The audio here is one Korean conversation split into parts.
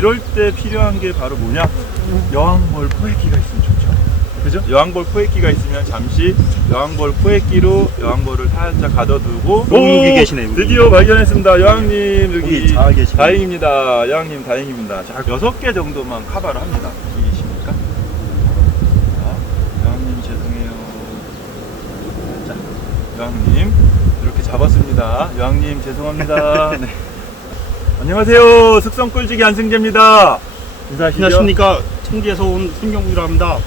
이럴 때 필요한 게 바로 뭐냐? 여왕벌 포획기가 있으면 좋죠. 그죠? 여왕벌 포획기가 있으면 잠시 여왕벌 포획기로 여왕벌을 살짝 가둬두고 여기 오, 계시네, 여기. 드디어 발견했습니다. 여왕님 여기 여기 잘 계시네. 다행입니다. 여왕님 다행입니다. 자, 여섯 개 정도만 커버를 합니다. 보이십니까? 자, 여왕님 죄송해요. 자, 여왕님 이렇게 잡았습니다. 여왕님 죄송합니다. 네. 안녕하세요. 숙성 꿀지기 안승재입니다. 인사하시죠? 안녕하십니까 청주에서 온 손경국이라 합니다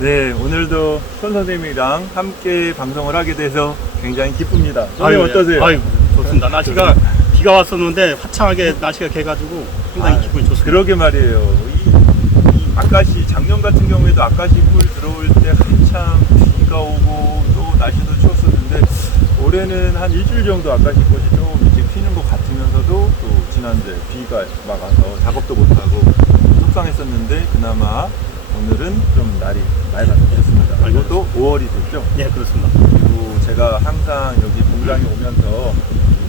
네, 오늘도 손 선생님이랑 함께 방송을 하게 돼서 굉장히 기쁩니다. 선생님 어떠세요? 아유 좋습니다 날씨가 비가 왔었는데 화창하게 날씨가 개가지고 상당히 아, 기분이 좋습니다 그러게 말이에요. 이, 이 아까시 작년 같은 경우에도 아까시 꿀 들어올 때 한참 비가 오고 또 날씨도 추웠었는데 올해는 한 일주일 정도 아까시 꽃이 조금 일찍 피는 것 같으면서도 또 지난주에 비가 막 와서 작업도 못하고 속상했었는데 그나마 오늘은 좀 날이 맑아졌습니다. 그리고 또 5월이 됐죠. 예 그렇습니다 그리고 제가 항상 여기 공장에 오면서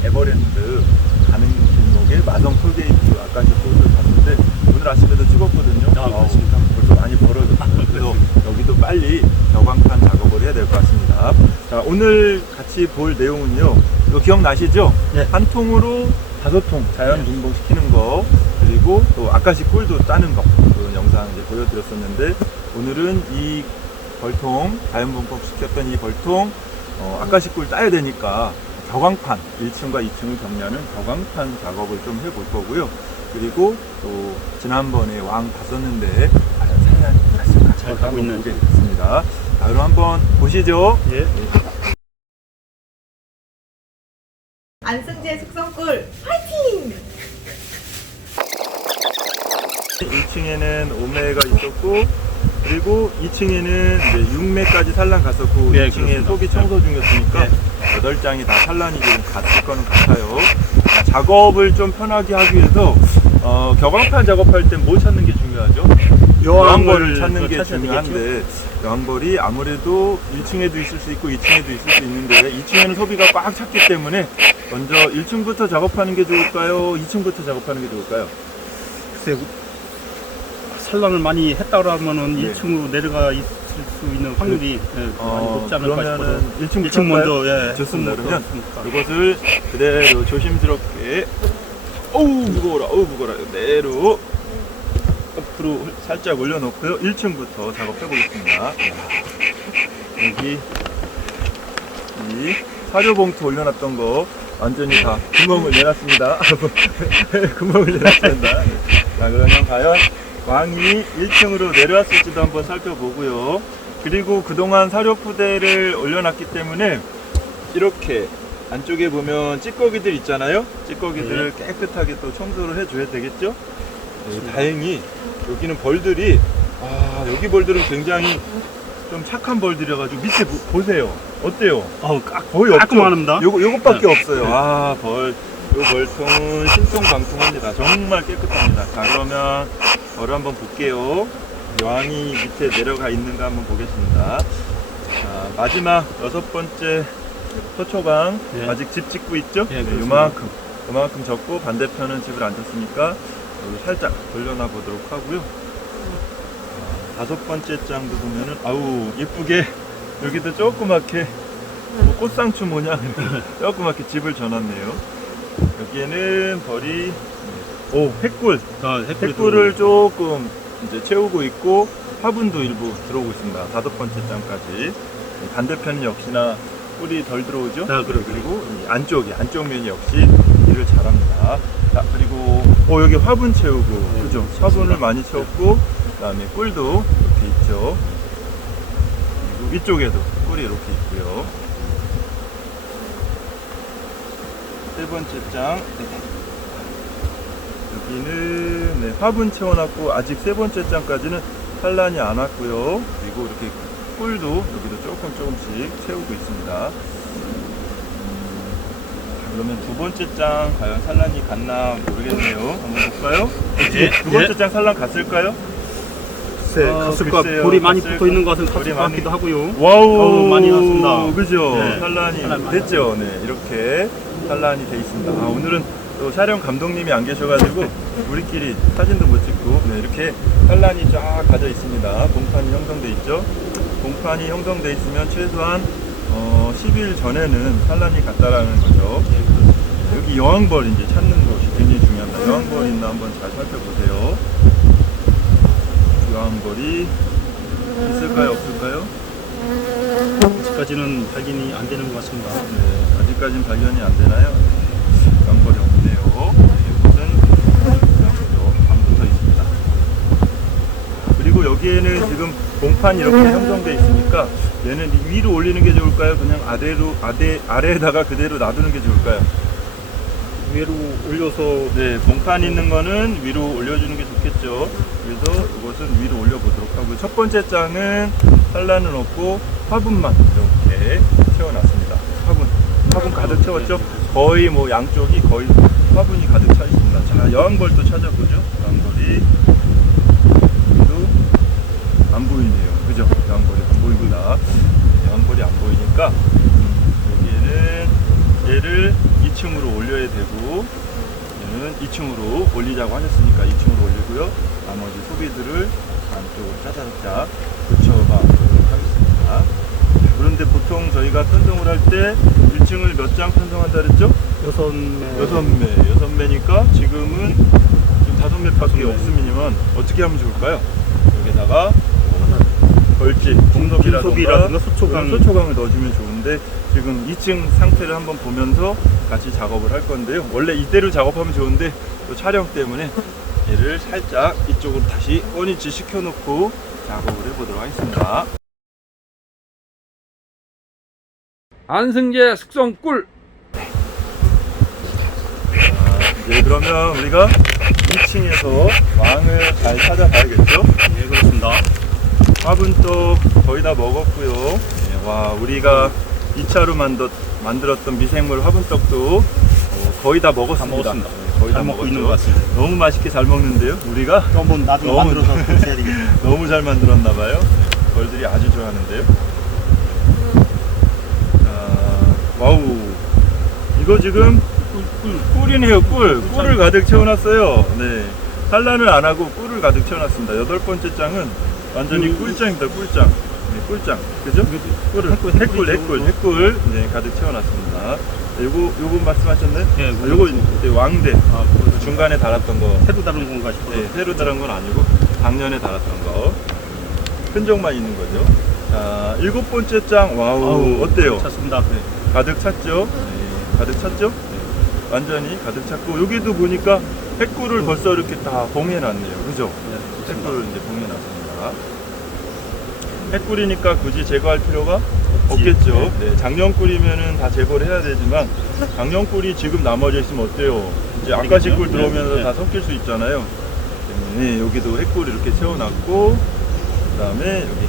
에버랜드 가는 길목에 마성 톨게이트 아까시 꽃을 봤는데 오늘 아침에도 찍었거든요. 아, 아우, 그렇습니까? 벌써 많이 벌어졌어요. 그래서 여기도 빨리 격광판 작업을 해야 될 것 같습니다. 자, 오늘 같이 볼 내용은요. 이거 기억나시죠? 네. 한 통으로 다섯 통 자연 분봉시키는 거 그리고 또 아까시 꿀도 따는 거그 영상 이제 보여드렸었는데 오늘은 이 벌통 자연 분봉 시켰던 이 벌통 어, 아까시 꿀 따야 되니까 격광판 1층과 2층을 격리하는 격광판 작업을 좀 해볼 거고요. 그리고 또 지난번에 왕 봤었는데 과연 산란이 갔을까 잘 가고 있는지. 보게 됐습니다. 자, 그럼 한번 보시죠. 예 안승재 숙성꿀 화이팅! 1층에는 오메가 있었고 그리고 2층에는 이제 6매까지 산란 갔었고 예, 2층에 그렇습니다. 소비 청소 중이었으니까 예. 8장이 다 산란이 지금 갔을 거는 같아요. 자, 작업을 좀 편하게 하기 위해서 어, 격앙판 작업할 땐뭐 찾는 게 중요하죠? 여왕벌을 찾는 게 중요한데 여왕벌이 아무래도 1층에도 있을 수 있고 2층에도 있을 수 있는데 2층에는 소비가 꽉 찼기 때문에 먼저 1층부터 작업하는 게 좋을까요? 2층부터 작업하는 게 좋을까요? 글쎄 산란을 많이 했다 그러면은 네. 1층으로 내려가 있을 수 있는 확률이 예, 많이 어, 높지 않을까 싶어서 1층부터 1층 먼저 예 좋습니다. 그러면? 이것을 그대로 조심스럽게 어우 무거워라 어우 무거워라 내로 앞으로 살짝 올려놓고요. 1층부터 작업해 보겠습니다. 여기 이 사료봉투 올려놨던 거 완전히 다 구멍을 내놨습니다. 구멍을 내놨습니다. 자 그러면 과연 왕이 1층으로 내려왔을지도 한번 살펴보고요. 그리고 그동안 사료 푸대를 올려놨기 때문에 이렇게 안쪽에 보면 찌꺼기들 있잖아요. 찌꺼기들을 깨끗하게 또 청소를 해줘야 되겠죠. 네, 다행히 여기는 벌들이 아 여기 벌들은 굉장히 좀 착한 벌들이어가지고 밑에 보, 보세요. 어때요? 어우 까, 거의 없죠. 깔끔합니다 요거 요것밖에 네. 없어요. 아 벌. 요 벌통은 신통방통합니다. 정말 깨끗합니다. 자 그러면 벌을 한번 볼게요. 여왕이 밑에 내려가 있는가 한번 보겠습니다. 자 마지막 여섯 번째 서초강 예. 아직 집 짓고 있죠? 예, 네, 그렇습니다. 요만큼 요만큼 접고 반대편은 집을 안 졌으니까 여기 살짝 돌려놔 보도록 하고요. 자, 다섯 번째 장도 보면은 아우 예쁘게 여기도 조그맣게 뭐 꽃상추 모양 조그맣게 집을 져놨네요. 여기에는 벌이 오 자, 햇불이 햇꿀을 조금 이제 채우고 있고 화분도 일부 들어오고 있습니다. 다섯 번째 장까지 반대편은 역시나 꿀이 덜 들어오죠. 아. 그리고 이 안쪽이 안쪽 면이 역시 일을 잘합니다. 자 그리고 어 여기 화분 채우고 네, 그죠? 화분을 많이 채웠고 그다음에 꿀도 이렇게 있죠. 그리고 이쪽에도 꿀이 이렇게 있고요. 세 번째 장 네. 여기는 네, 화분 채워놨고 아직 세 번째 장까지는 산란이 안 왔고요. 그리고 이렇게 꿀도 여기도 조금 조금씩 채우고 있습니다. 자, 그러면 두 번째 장 과연 산란이 갔나 모르겠네요. 한번 볼까요? 예, 두 번째 장 산란 갔을까요? 글쎄, 아, 갔을 것 글쎄요. 볼이 많이 갔을 붙어 있는 것은 볼이 갔을 것 많이- 같기도 하고요. 와우 어우, 많이 갔습니다. 그죠? 네. 산란이 산란 많이 됐죠. 네, 이렇게 산란이 돼 있습니다. 아, 오늘은 또 촬영 감독님이 안 계셔가지고 우리끼리 사진도 못 찍고 네, 이렇게 산란이 쫙 가져 있습니다. 봉판이 형성돼 있죠. 봉판이 형성돼 있으면 최소한 어, 10일 전에는 산란이 갔다라는 거죠. 여기 여왕벌 이제 찾는 곳이 굉장히 중요합니다. 여왕벌 있나 한번 잘 살펴보세요. 여왕벌이 있을까요, 없을까요? 아직까지는 발견이 안 되는 것 같습니다. 네, 아직까지는 발견이 안 되나요? 여왕벌이 없네요. 네, 이곳은 여기도 안 붙어 있습니다. 그리고 여기에는 지금 봉판이 이렇게 형성돼 있으니까 얘는 위로 올리는 게 좋을까요? 그냥 아래로 아래 아래에다가 그대로 놔두는 게 좋을까요? 위로 올려서 네, 봉판 있는 거는 위로 올려주는 게 좋겠죠. 그래서 이것은 위로 올려보도록 하고요. 첫 번째 장은 산란은 없고 화분만 이렇게 채워놨습니다. 화분, 화분 가득 채웠죠. 거의 뭐 양쪽이 거의 화분이 가득 차 있습니다. 자, 여왕벌도 찾아보죠. 여왕벌이 또 안 보이네요. 그죠? 여왕벌이 안 보입니다. 여왕벌이 안 보이니까 여기에는 얘를 2층으로 올려야 되고 얘는 2층으로 올리자고 하셨으니까 2층으로 올리고요. 나머지 소비들을 안쪽으로 짜자짜 붙여봐 보도록 하겠습니다. 그런데 보통 저희가 편성을 할 때 1층을 몇 장 편성한다 그랬죠? 여섯 매 여섯 매, 여섯 매니까 지금은 지금 다섯 매밖에 없으면 어떻게 하면 좋을까요? 여기다가 벌집, 중소비라든가 공섭이라든가 소초강. 소초강을 넣어주면 좋은데 지금 2층 상태를 한번 보면서 같이 작업을 할 건데요. 원래 이대로 작업하면 좋은데 또 촬영 때문에 얘를 살짝 이쪽으로 다시 원위치 시켜놓고 작업을 해보도록 하겠습니다. 안승재 숙성 꿀 이제 그러면 우리가 2층에서 왕을 잘 찾아봐야겠죠? 예, 그렇습니다. 화분도 거의 다 먹었고요. 예, 와, 우리가 2차로 만들, 만들었던 미생물 화분떡도 어, 거의 다 먹었습니다. 먹었습니다. 네, 거의 다잘 먹고. 있는 것 같습니다. 너무 맛있게 잘 먹는데요. 우리가 또 한번 나중에 너무- 만들어서 보셔야 되겠네요. 너무 잘 만들었나 봐요. 벌들이 아주 좋아하는데요. 자, 와우. 이거 지금 꿀이네요, 꿀. 꿀을 가득 채워놨어요. 네. 산란을 안 하고 꿀을 가득 채워놨습니다. 여덟 번째 장은 완전히 음. 꿀장입니다, 꿀장. 네, 꿀장. 그죠? 꿀을, 핵꿀, 핵꿀, 핵꿀. 핵꿀. 네, 가득 채워놨습니다. 네, 요거, 요거 말씀하셨나요? 네, 아, 요거 이제 왕대. 아, 그거 중간에 달았던 거. 새로 다른 건가 싶어서. 네, 새로 달은 건 아니고 작년에 달았던 거 흔적만 있는 거죠. 자 일곱 번째 장 와우 아우, 어때요? 찼습니다. 네. 가득 찼죠? 네, 가득 찼죠? 네, 완전히 가득 찼고 여기도 보니까 핵꿀을 벌써 이렇게 다 봉해놨네요. 그죠? 네, 핵꿀을 이제 봉해놨습니다. 핵꿀이니까 굳이 제거할 필요가 없겠죠. 네, 작년 꿀이면은 다 제거를 해야 되지만 작년 꿀이 지금 남아져 있으면 어때요? 이제 아까시 꿀 네, 들어오면서 네. 다 섞일 수 있잖아요. 때문에 여기도 핵꿀 이렇게 채워놨고 그다음에 여기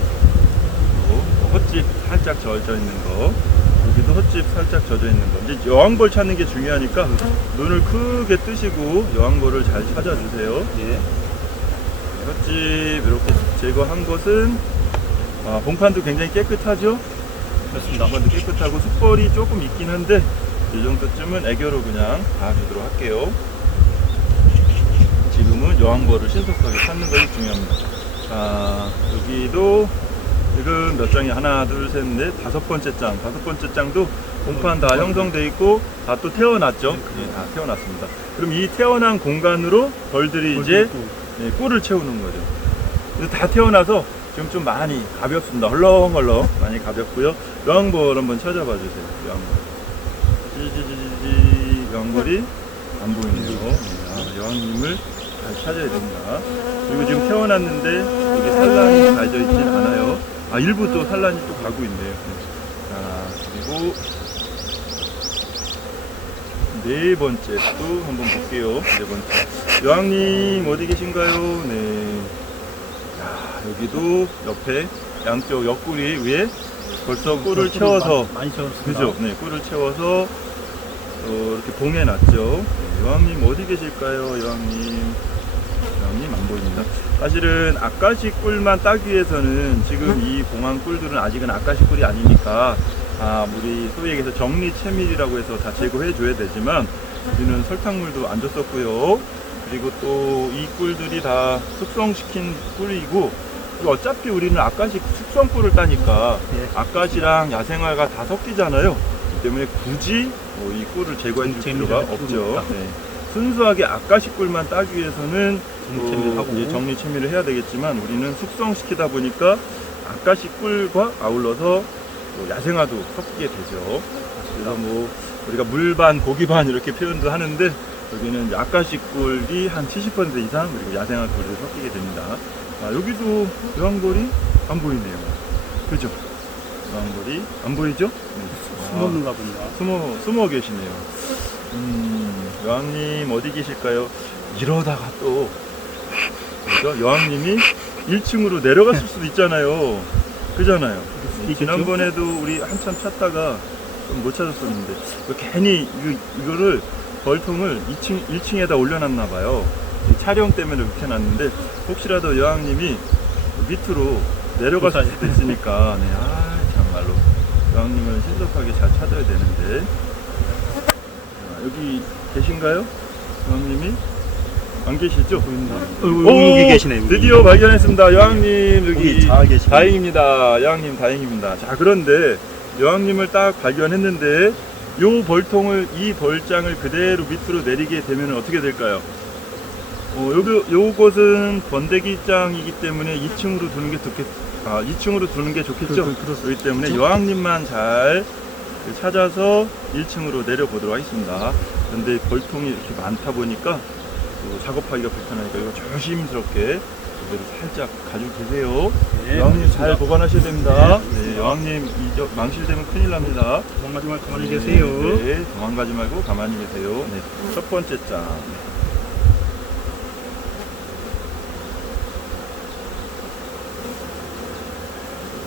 또 헛집 살짝 젖어 있는 거 여기도 헛집 살짝 젖어 있는 거 이제 여왕벌 찾는 게 중요하니까 눈을 크게 뜨시고 여왕벌을 잘 찾아주세요. 네. 헛집 이렇게 제거한 것은 아, 봉판도 굉장히 깨끗하죠? 그렇습니다. 봉판도 깨끗하고 숯벌이 조금 있긴 한데 이 정도쯤은 애교로 그냥 닿아주도록 할게요. 지금은 여왕벌을 신속하게 찾는 것이 중요합니다. 자, 여기도 지금 몇 장이 하나, 둘, 셋, 넷, 다섯 번째 장. 다섯 번째 장도 공판 다 형성돼 있고 다 또 태어났죠. 네, 다 태어났습니다. 그럼 이 태어난 공간으로 벌들이 이제 네, 꿀을 채우는 거죠. 다 태어나서 지금 좀 많이 가볍습니다. 헐렁헐렁 많이 가볍고요. 여왕벌 한번 찾아봐 주세요. 여왕벌. 찌지지지지 여왕벌이 안 보이네요. 네, 아, 여왕님을 잘 찾아야 됩니다. 그리고 지금 태어났는데 여기 산란이 가져 있진 않아요. 아 일부 또 산란이 또 가고 있네요. 네. 자 그리고 네 번째 또 한번 볼게요. 네 번째 여왕님 어디 계신가요? 네. 자 여기도 옆에 양쪽 옆구리 위에 벌써 꿀을 채워서 많이 채웠습니다. 그죠? 네, 꿀을 채워서 어, 이렇게 봉해 놨죠. 네, 여왕님 어디 계실까요? 여왕님. 여왕님 안 보입니다. 사실은 아까시 꿀만 따기 위해서는 지금 이 봉한 꿀들은 아직은 아까시 꿀이 아니니까 아, 우리 소위 얘기해서 정리 채밀이라고 해서 다 제거해 줘야 되지만 우리는 설탕물도 안 줬었고요. 그리고 또 이 꿀들이 다 숙성시킨 꿀이고 어차피 우리는 아까식 숙성 꿀을 따니까 예. 아까시랑 야생화가 다 섞이잖아요. 그렇기 때문에 굳이 뭐 이 꿀을 제거해 줄 재미를 필요가 없죠. 네. 순수하게 아까식 꿀만 따기 위해서는 정리 채미를 해야 되겠지만 우리는 숙성시키다 보니까 아까식 꿀과 아울러서 또 야생화도 섞이게 되죠. 그래서 뭐 우리가 물반 고기반 이렇게 표현도 하는데 여기는 아까식 꿀이 한 70% 이상 그리고 야생화 꿀이 섞이게 됩니다. 아, 여기도 여왕벌이 안 보이네요. 그죠? 여왕벌이 안 보이죠? 네. 숨었는가 본다. 숨어 숨어 계시네요. 음, 여왕님 어디 계실까요? 이러다가 또 그죠? 여왕님이 1층으로 내려갔을 수도 있잖아요. 그잖아요. 지난번에도 우리 한참 찾다가 좀 못 찾았었는데 그 괜히 이거, 이거를 벌통을 2층 1층에다 올려놨나 봐요. 이 촬영 때문에 이렇게 놨는데 혹시라도 여왕님이 밑으로 내려갈 수도 있으니까 네, 아 정말로 여왕님을 신속하게 잘 찾아야 되는데 자, 여기 계신가요? 여왕님이 안 계시죠? 보입니다. 어, 여기 계시네. 여기. 드디어 발견했습니다. 여왕님 여기 여기. 다행입니다. 여왕님 다행입니다. 자 그런데 여왕님을 딱 발견했는데 요 벌통을 이 벌장을 그대로 밑으로 내리게 되면 어떻게 될까요? 어, 여기 요곳은 번데기장이기 때문에 2층으로 두는 게 좋겠 아 2층으로 두는 게 좋겠죠. 그- 그-. 그 렇기 때문에 여왕님만 잘 찾아서 1층으로 내려보도록 하겠습니다. 그런데 벌통이 이렇게 많다 보니까 또 작업하기가 불편하니까 이거 조심스럽게 그대로 살짝 가지고 계세요. 네, 여왕님 잘. 보관하셔야 됩니다. 네, 네, 여왕님 이저 망실되면 큰일 납니다. 도망가지 말고 가만히 계세요. 네, 도망가지 말고 가만히 계세요. 네, 첫 번째 장.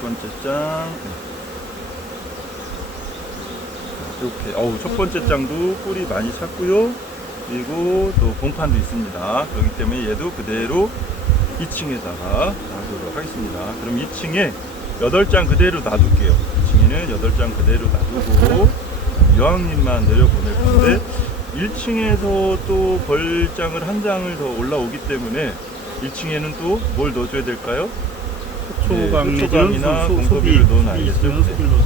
번째 장. 네. 이렇게, 어우, 첫 번째 장도 꿀이 많이 찼고요. 그리고 또 봉판도 있습니다. 그렇기 때문에 얘도 그대로 2층에다가 놔두도록 하겠습니다. 그럼 2층에 8장 그대로 놔둘게요. 2층에는 8장 그대로 놔두고 여왕님만 내려보낼 건데 1층에서 또 벌장을 한 장을 더 올라오기 때문에 1층에는 또 뭘 넣어줘야 될까요? 초강 네, 넣어놔야겠죠. 있으면 소비를 넣어서.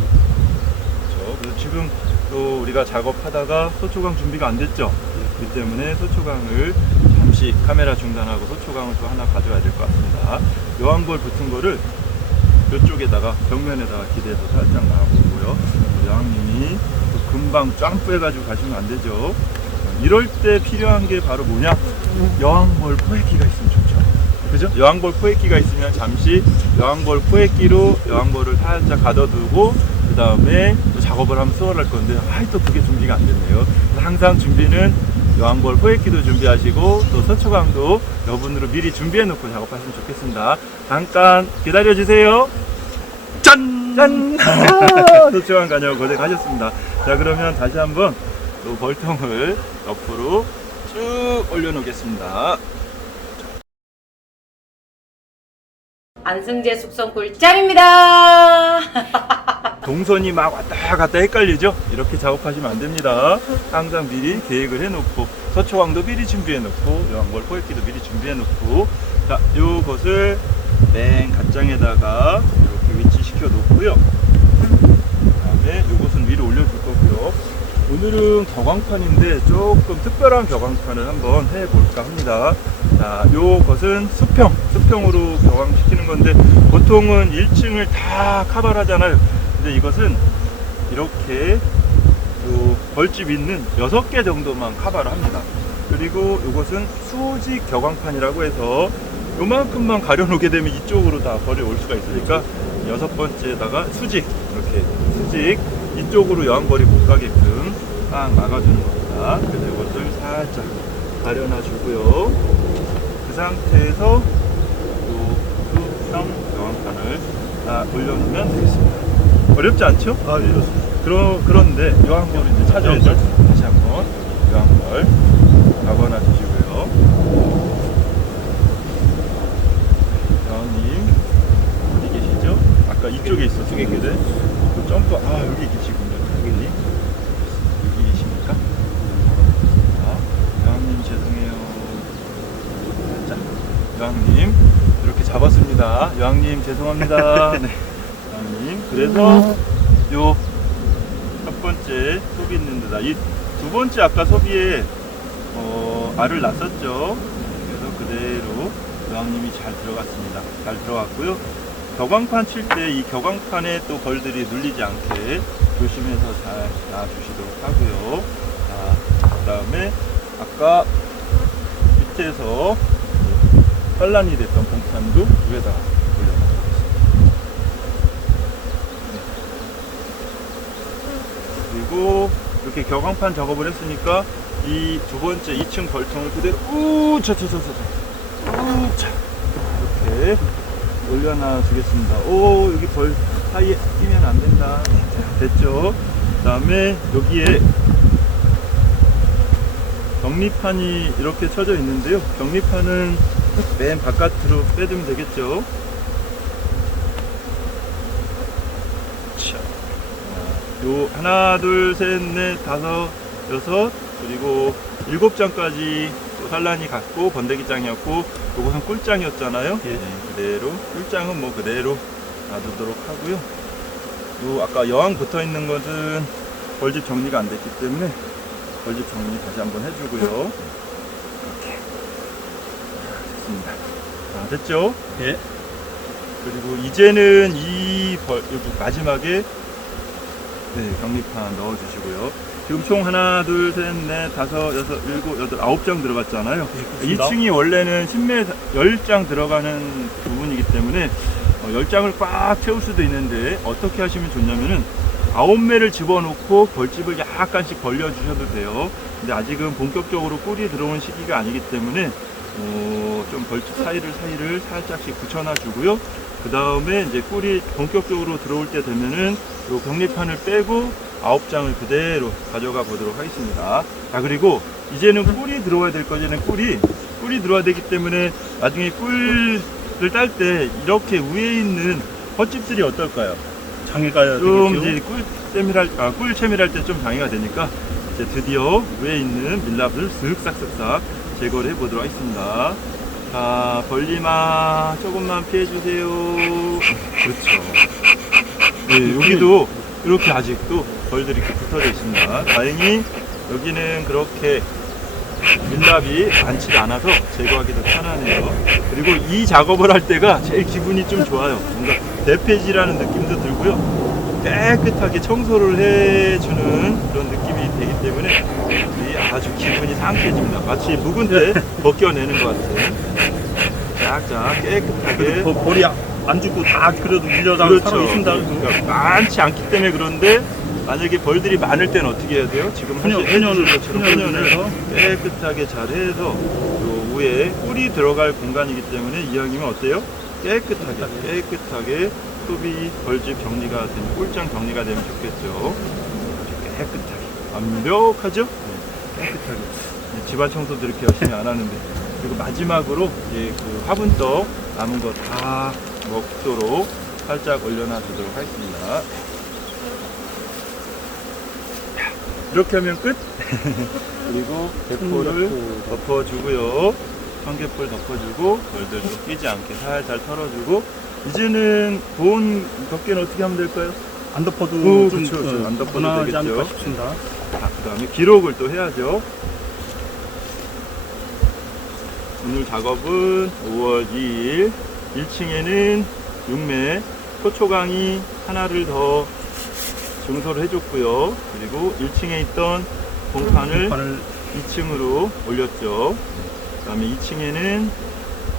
그렇죠. 그래서 지금 또 우리가 작업하다가 소초강 준비가 안 됐죠. 그렇기 때문에 소초강을 잠시 카메라 중단하고 소초강을 또 하나 가져와야 될 것 같습니다. 여왕벌 붙은 거를 이쪽에다가 벽면에다가 기대서 살짝 놔보고요. 여왕님이 또 금방 짱뿌 해가지고 가시면 안 되죠. 이럴 때 필요한 게 바로 뭐냐? 여왕벌 포획기가 있으면 좋죠. 그죠? 여왕벌 포획기가 있으면 잠시 여왕벌 포획기로 여왕벌을 살짝 가둬두고 그 다음에 작업을 하면 수월할 건데 아이 또 그게 준비가 안 됐네요. 항상 준비는 여왕벌 포획기도 준비하시고 또 서초강도 여분으로 미리 준비해 놓고 작업하시면 좋겠습니다. 잠깐 기다려 주세요. 짠! 짠! 서초강 가녀 고생하셨습니다. 자 그러면 다시 한번 또 벌통을 옆으로 쭉 올려놓겠습니다. 안승재 숙성꿀 짱입니다. 동선이 막 왔다 갔다 헷갈리죠? 이렇게 작업하시면 안 됩니다. 항상 미리 계획을 해놓고 서초왕도 미리 준비해놓고 여왕벌 포획기도 미리 해놓고 자, 요것을 맨 갓장에다가 이렇게 위치시켜 놓고요. 그다음에 요것은 위로 올려줄 거고요. 오늘은 격광판인데 조금 특별한 격광판을 한번 해볼까 합니다. 자, 요것은 수평, 수평으로 격광시키는 건데 보통은 1층을 다 카바를 하잖아요. 근데 이것은 이렇게 요 벌집 있는 6개 정도만 카바를 합니다. 그리고 이것은 수직 격광판이라고 해서 요만큼만 가려놓게 되면 이쪽으로 다 벌이 올 수가 있으니까 여섯 번째에다가 수직 이렇게 수직 이쪽으로 여왕벌이 못 가게끔 딱 막아주는 겁니다. 그래서 이것을 살짝 가려놔 주고요. 그 상태에서 요 수평 여왕판을 다 올려놓으면 되겠습니다. 어렵지 않죠? 아, 네, 그렇습니다. 그러, 그런데 여왕벌을 이제 찾아야죠. 다시 한번 여왕벌 가거나 주시고요. 여왕님 어디 계시죠? 아까 이쪽에 있었는데 그 점프 아 여기 계시군요. 여기 여기 계십니까? 여왕님 이렇게 잡았습니다. 여왕님 죄송합니다. 여왕님 그래서 요 첫 번째 소비 있는 데다 이 두 번째 아까 소비에 어, 알을 낳았죠. 그래서 그대로 여왕님이 잘 들어갔습니다. 잘 들어갔고요. 격광판 칠 때 이 격광판에 또 벌들이 눌리지 않게 조심해서 잘 놔주시도록 하고요. 자, 그 다음에 아까 밑에서 환란이 됐던 봉판도 위에다가 올려놓겠습니다. 그리고 이렇게 격광판 작업을 했으니까 이 두 번째 2층 벌통을 그대로 우차차차차 우차 이렇게 올려놔 주겠습니다. 오 여기 벌 사이에 끼면 안 된다. 자, 됐죠? 그 다음에 여기에 격리판이 이렇게 쳐져 있는데요. 격리판은 맨 바깥으로 빼두면 되겠죠. 자, 요 하나, 둘, 셋, 넷, 다섯, 여섯, 그리고 일곱 장까지 또 산란이 갔고 번데기장이었고 요것은 꿀장이었잖아요. 예. 네, 그대로 꿀장은 뭐 그대로 놔두도록 하고요. 요 아까 여왕 붙어 있는 것은 벌집 정리가 안 됐기 때문에 벌집 정리 다시 한번 해주고요. 됐습니다. 자, 됐죠? 예. 그리고 이제는 이 벌, 여기 마지막에 네, 격리판 넣어주시고요. 지금 총 하나, 둘, 셋, 넷, 다섯, 여섯, 일곱, 여덟, 아홉 장 들어갔잖아요. 예, 그렇습니다. 2층이 원래는 10매, 10장 들어가는 부분이기 때문에 어, 10장을 꽉 채울 수도 있는데 어떻게 하시면 좋냐면은 9매를 집어넣고 벌집을 약간씩 벌려주셔도 돼요. 근데 아직은 본격적으로 꿀이 들어온 시기가 아니기 때문에 어, 좀 벌집 사이를 사이를 살짝씩 붙여놔 주고요. 그 다음에 이제 꿀이 본격적으로 들어올 때 되면은 요 격리판을 빼고 아홉 장을 그대로 가져가 보도록 하겠습니다. 자 그리고 이제는 꿀이 들어와야 될 거잖아요. 꿀이 꿀이 들어와야 되기 때문에 나중에 꿀을 딸 때 이렇게 위에 있는 헛집들이 어떨까요? 장애가 좀 되겠죠. 이제 꿀 세밀할 아, 꿀 채밀할 때 좀 장애가 되니까 이제 드디어 위에 있는 밀랍을 쓱 싹싹싹 제거를 해보도록 하겠습니다. 자 벌리마 조금만 피해 주세요. 그렇죠. 네 여기도 이렇게 아직도 벌들이 이렇게 붙어져 있습니다. 다행히 여기는 그렇게 밀랍이 많지 않아서 제거하기도 편하네요. 그리고 이 작업을 할 때가 제일 기분이 좀 좋아요. 뭔가 대패지라는 느낌도 들고요. 깨끗하게 청소를 해주는 그런 느낌이 되기 때문에 이 아주 기분이 상쾌해집니다. 마치 묵은 때 벗겨내는 것 같은. 쫙쫙 깨끗하게. 그 볼이 안 죽고 다 그래도 밀려다 그렇죠. 살아 있습니다. 그러니까 많지 않기 때문에 그런데 만약에 벌들이 많을 때는 어떻게 해야 돼요? 지금 훈연, 훈연을- 것처럼 훈연을. 깨끗하게 잘 해서 요 위에 꿀이 들어갈 공간이기 때문에 이왕이면 어때요? 깨끗하게 깨끗하게 소비 벌집 정리가 되면 꿀장 정리가 되면 좋겠죠. 깨끗하게 완벽하죠? 네, 깨끗하게 네, 집안 청소도 이렇게 열심히 안 하는데 그리고 마지막으로 이제 그 화분떡 남은 거 다 먹도록 살짝 올려놔 주도록 하겠습니다. 이렇게 하면 끝. 그리고 대포를 덮어주고요. 청개풀 덮어주고 벌들도 끼지 않게 살살 털어주고 이제는 본 덮개는 어떻게 하면 될까요? 안 덮어도 오, 좀 그쵸, 그쵸. 어, 안 덮어도 무난하지 되겠죠. 싶습니다. 자, 그 다음에 기록을 또 해야죠. 오늘 작업은 5월 2일 1층에는 6매 소초강이 하나를 더 증소를 해줬고요. 그리고 1층에 있던 봉판을 판을 2층으로 올렸죠. 그 다음에 2층에는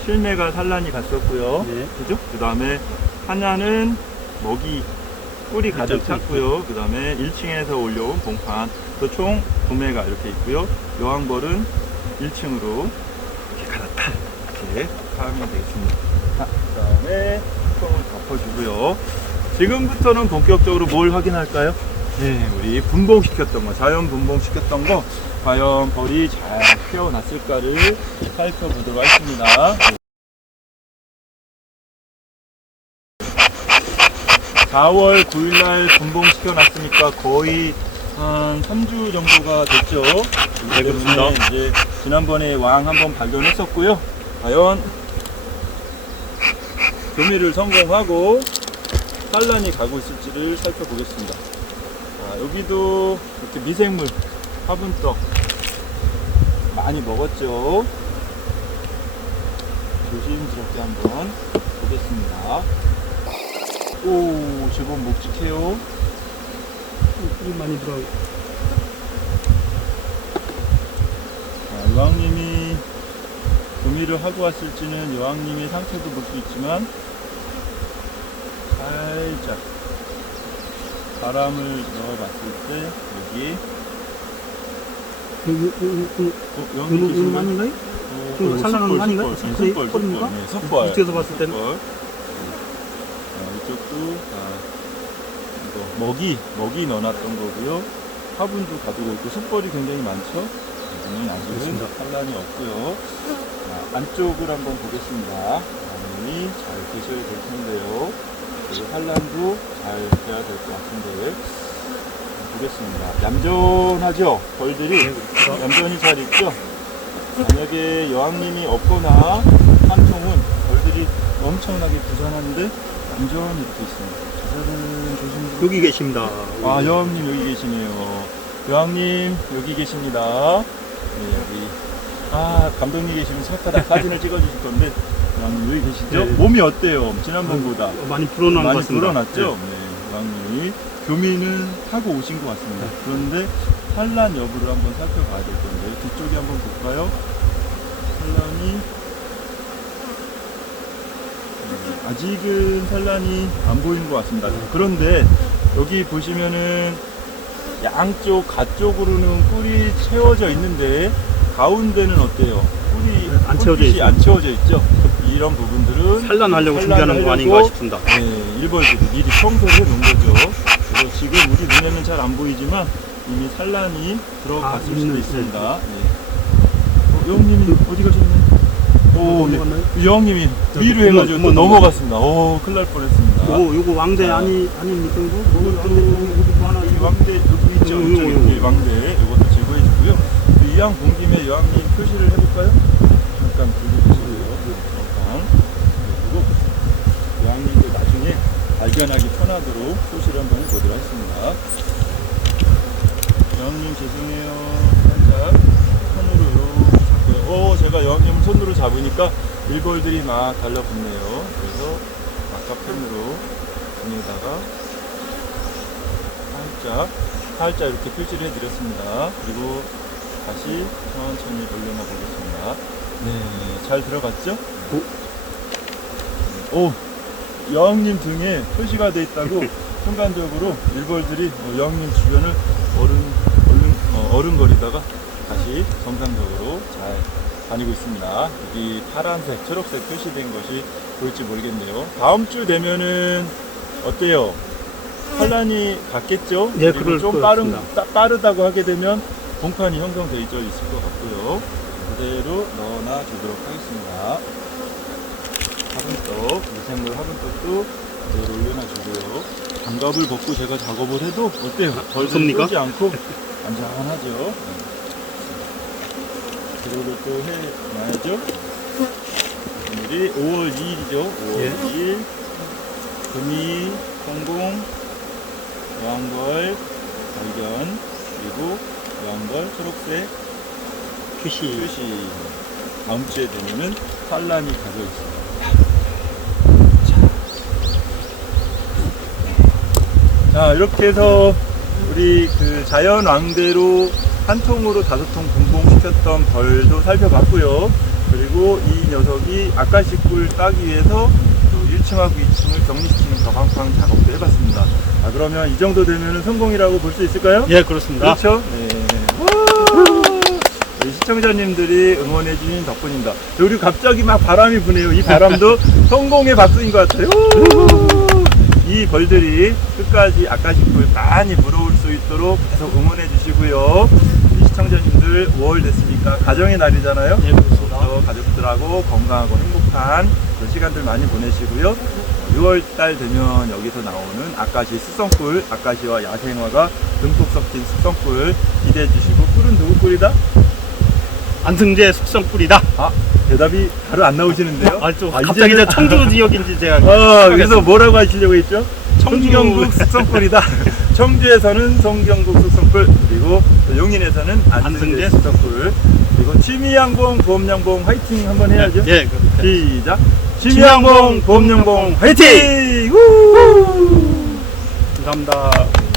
실매가 산란이 갔었고요. 네. 그죠? 그 다음에 하나는 먹이 꿀이 가득 찼고요. 그 다음에 1층에서 올려온 봉판. 그총 9매가 이렇게 있고요. 여왕벌은 1층으로 이렇게 갈았다. 이렇게 하면 되겠습니다. 자, 그 다음에 뚜껑을 덮어주고요. 지금부터는 본격적으로 뭘 확인할까요? 네, 우리 분봉시켰던 거, 자연 분봉시켰던 거, 과연 벌이 잘 피어났을까를 살펴보도록 하겠습니다. 4월 9일날 분봉시켜 놨으니까 거의 한 3주 정도가 됐죠. 네, 그렇습니다. 이제 지난번에 왕 한번 발견했었고요. 과연 교미를 성공하고 산란이 가고 있을지를 살펴보겠습니다. 자, 여기도 이렇게 미생물 화분떡 많이 먹었죠. 조심스럽게 한번 보겠습니다. 오, 제법 묵직해요. 꿀이 많이 들어. 자, 여왕님이 구미를 하고 왔을지는 여왕님이 상체도 볼 수 있지만 살짝 바람을 넣어봤을 때 여기 그, 그, 그, 그, 어, 여왕님 그, 그, 계신가요? 아닌가요? 어, 그 어, 산란하는 숯벌, 거 아닌가요? 숯벌, 숯불이? 네, 숯벌, 숯불인가? 숯벌. 네, 숯벌. 밑에서 봤을 때는? 숯벌. 자, 이쪽도 아, 이 거 먹이 먹이 넣어놨던 거고요. 화분도 가지고 있고 숯벌이 굉장히 많죠. 여기는 아직은. 산란이 없고요. 자, 안쪽을 한번 보겠습니다. 당연히 잘 계셔야 될 텐데요. 그리고 산란도 잘 돼야 될 것 같은데 보겠습니다. 얌전하죠? 벌들이 그렇죠. 얌전히 잘 있죠? 만약에 여왕님이 없거나 한 통은 벌들이 엄청나게 부산한데 얌전히 이렇게 있습니다. 자잘은 조심스럽게 여기 계십니다. 아, 여왕님 여기 계시네요. 여왕님 여기 계십니다. 네, 여기. 아, 감독님 계시면 찰까닥 사진을 찍어주실 건데, 여왕님 여기 계시죠? 네. 몸이 어때요? 지난번보다. 어, 많이 불어난 것 많이 같습니다. 불어났죠? 네, 여왕님이. 교미는 하고 오신 것 같습니다. 네. 그런데 산란 여부를 한번 살펴봐야 될 건데, 뒤쪽에 한번 볼까요? 산란이 음, 아직은 산란이 안 보이는 것 같습니다. 그런데 여기 보시면은 양쪽 가쪽으로는 꿀이 채워져 있는데 가운데는 어때요? 꿀이 네, 안 채워져 있습니다. 안 채워져 있죠. 이런 부분들은 산란하려고 준비하는 거 아닌가 싶습니다. 네, 일벌들이 미리 청소를 해놓은 거죠. 그래서 지금 우리 눈에는 잘 안 보이지만 이미 산란이 들어갔을 아, 수도 있습니다. 네. 어, 여왕님이 어디 가셨나요? 오, 네. 넘어갔나요? 여왕님이 저 위로 해가지고 또 넘어갔습니다. 오, 큰일 날 뻔했습니다. 요거, 요거 왕대 아. 아니, 아닙니까? 이거? 여기 뭐 하나, 이. 왕대 여기 있죠? 요거, 이쪽에 요거, 이 왕대 이것도 제거해 주고요. 이왕 본 김에 여왕님 표시를 해볼까요? 잠깐 들려주시고요. 잠깐 그리고 여왕님도 나중에 발견하기 편하도록 표시를 한번 해보도록 하겠습니다. 여왕님 죄송해요. 살짝 오 제가 여왕님 손으로 잡으니까 일벌들이 막 달라붙네요. 그래서 아까 펜으로 등에다가 살짝 살짝 이렇게 표시를 해드렸습니다. 그리고 다시 천천히 올려놔 보겠습니다. 네, 잘 들어갔죠? 오, 여왕님 등에 표시가 돼 있다고 순간적으로 일벌들이 어, 여왕님 주변을 어른, 얼른, 어, 어른거리다가 다시 정상적으로 잘 다니고 있습니다. 여기 파란색, 초록색 표시된 것이 보일지 모르겠네요. 다음 주 되면은 어때요? 산란이 갔겠죠? 예, 그리고 좀것 빠른. 따- 빠르다고 하게 되면 봉판이 형성되어 있을 것 같고요. 그대로 넣어놔 주도록 하겠습니다. 화분떡, 미생물 화분떡도 그대로 올려놔 주고요. 장갑을 벗고 제가 작업을 해도 어때요? 벌써 무섭습니까? 지 않고 안전하죠. 네. 그리고 또 해놔야죠. 오늘이 5월 2일이죠. 5월 예. 2일. 금이, 성공, 여왕벌, 발견, 그리고 여왕벌, 초록색, 표시. 표시. 다음 주에 되면은 산란이 가져 있습니다. 자, 이렇게 해서 우리 그 자연 왕대로 한 통으로 다섯 통 분봉시켰던 벌도 살펴봤고요. 그리고 이 녀석이 아까시꿀 따기 위해서 또 1층하고 2층을 격리시키는 가방팡 작업도 해봤습니다. 자, 그러면 이 정도 되면 성공이라고 볼 수 있을까요? 예, 그렇습니다. 그렇죠? 네. 시청자님들이 응원해주신 덕분입니다. 그리고 갑자기 막 바람이 부네요. 이 바람도 성공의 박수인 것 같아요. 우! 이 벌들이 끝까지 아까시꿀 많이 물어올 수 있도록 계속 응원해 주시고요. 시청자님들 5월 됐으니까 가정의 날이잖아요. 예, 그렇습니다. 또 가족들하고 건강하고 행복한 그런 시간들 많이 보내시고요. 6월 달 되면 여기서 나오는 아까시 습성꿀, 아까시와 야생화가 듬뿍 섞인 습성꿀 기대해 주시고 꿀은 누구 꿀이다? 안승재 숙성꿀이다. 아 대답이 바로 안 나오시는데요? 아, 좀 아, 갑자기 이제는- 저 청주 지역인지 제가 아 그래서 뭐라고 하시려고 했죠? 청주. 청경국 숙성꿀이다. 청주에서는 성경국 숙성꿀 그리고 용인에서는 안승재 숙성꿀 그리고 취미양봉 보험양봉 화이팅 한번 해야죠. 예, 그, 시작. 취미양봉 보험양봉 화이팅! 우! 감사합니다.